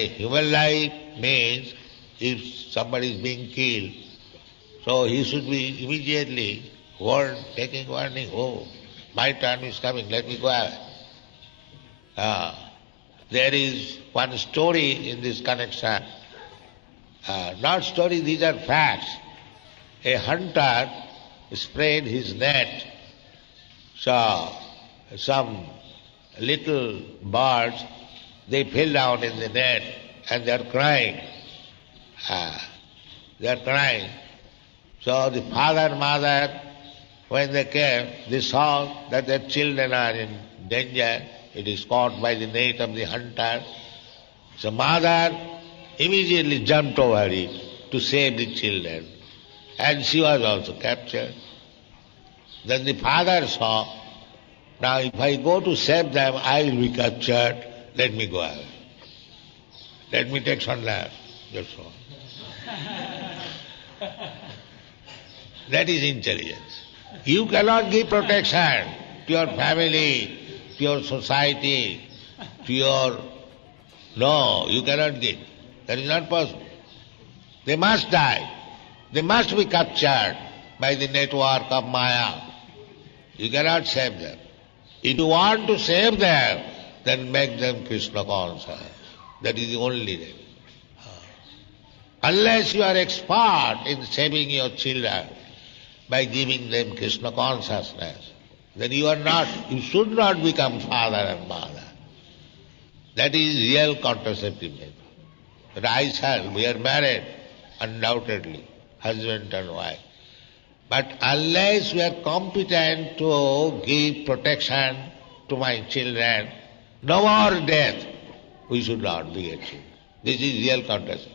the human life means if somebody is being killed, so he should be immediately warned, taking warning, oh, my turn is coming, let me go away. There is one story in this connection. Not story, these are facts. A hunter spread his net, so some little birds, they fell down in the net and they are crying. They are crying. So the father and mother, when they came, they saw that their children are in danger. It is caught by the net of the hunter. So mother immediately jumped over it to save the children. And she was also captured. Then the father saw, now if I go to save them, I will be captured. Let me go away. Let me take sannyas. That's all. That is intelligence. You cannot give protection to your family, to your society, to your... No, you cannot give. That is not possible. They must die. They must be captured by the network of Maya. You cannot save them. If you want to save them, then make them Krishna conscious. That is the only way. Unless you are expert in saving your children by giving them Krishna consciousness, then you should not become father and mother. That is real contraceptive method. But we are married, undoubtedly, husband and wife. But unless we are competent to give protection to my children, no more death, we should not be a children. This is real contraceptive.